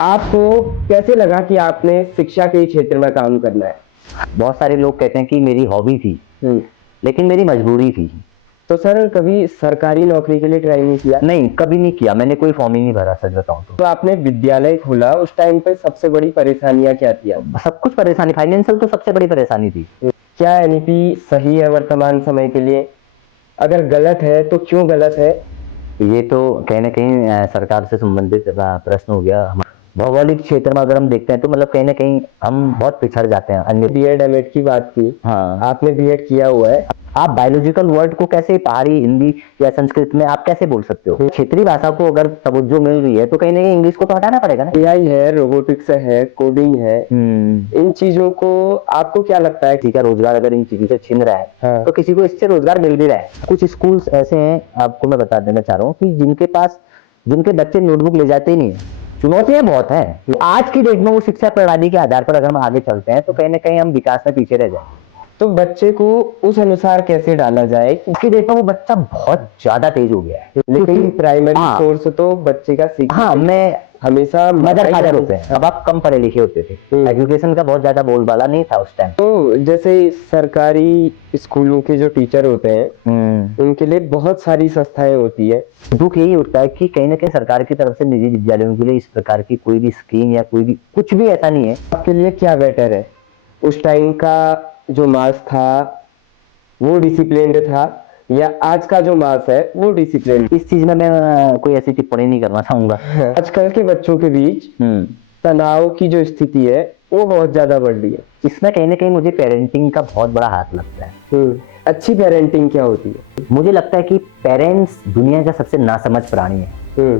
आपको कैसे लगा कि आपने शिक्षा के क्षेत्र में काम करना है? बहुत सारे लोग कहते हैं कि मेरी हॉबी थी, हम्म। लेकिन मेरी मजबूरी थी। तो सर कभी सरकारी नौकरी के लिए ट्राई नहीं किया? नहीं, कभी नहीं किया, मैंने कोई फॉर्म ही नहीं भरा, सच बताऊं तो आपने विद्यालय खोला, उस टाइम पे सबसे बड़ी परेशानियां क्या थी आपको? तो सब कुछ परेशानी, फाइनेंशियल तो सबसे बड़ी परेशानी थी। क्या एनईपी सही है वर्तमान समय के लिए? अगर गलत है तो क्यों गलत है? ये तो कहीं ना कहीं सरकार से संबंधित प्रश्न हो गया। भौगोलिक क्षेत्र में अगर हम देखते हैं तो मतलब कहीं ना कहीं हम बहुत पिछड़ जाते हैं अन्य। बीएड एमएड की बात की, हाँ, आपने बीएड किया हुआ है। आप बायोलॉजिकल वर्ड को कैसे पहाड़ी हिंदी या संस्कृत में आप कैसे बोल सकते हो? क्षेत्रीय भाषा को अगर तवज्जो मिल रही है तो कहीं ना कहीं इंग्लिश को तो हटाना पड़ेगा ना। एआई है, रोबोटिक्स है, कोडिंग है, इन चीजों को आपको क्या लगता है? ठीक है, रोजगार अगर इन चीजों से छिन रहा है हाँ। तो किसी को इससे रोजगार मिल भी रहा है। कुछ स्कूल्स ऐसे हैं, आपको मैं बता देना चाह रहा हूँ कि जिनके बच्चे नोटबुक ले जाते ही नहीं है। चुनौतियां बहुत है। आज की डेट में वो शिक्षा प्रणाली के आधार पर अगर हम आगे चलते हैं तो कहीं ना कहीं हम विकास में पीछे रह जाएंगे। तो बच्चे को उस अनुसार कैसे डाला जाए? की डेट में वो बच्चा बहुत ज्यादा तेज हो गया है, लेकिन प्राइमरी हाँ। कोर्स तो बच्चे का सीखना हाँ, मैं हमेशा मदर फादर होते हैं। अब आप कम पढ़े लिखे होते थे, एजुकेशन का बहुत ज्यादा बोलबाला नहीं था उस टाइम। तो जैसे सरकारी स्कूलों के जो टीचर होते हैं उनके लिए बहुत सारी संस्थाएं होती है। दुख यही होता है कि कहीं ना कहीं सरकार की तरफ से निजी विद्यालयों के लिए इस प्रकार की कोई भी स्कीम या कोई भी कुछ भी ऐसा नहीं है। आपके लिए क्या बेटर है? उस टाइम का जो मास था वो डिसिप्लिन्ड था, या आज का जो मास है वो डिसिप्लिन? इस चीज में मैं कोई ऐसी टिप्पणी नहीं करना चाहूंगा। आजकल के बच्चों के बीच तनाव की जो स्थिति है वो बहुत ज्यादा बढ़ रही है। इसमें कहीं ना कहीं मुझे पेरेंटिंग का बहुत बड़ा हाथ लगता है। अच्छी पेरेंटिंग क्या होती है? मुझे लगता है कि पेरेंट्स दुनिया का सबसे नासमझ प्राणी है।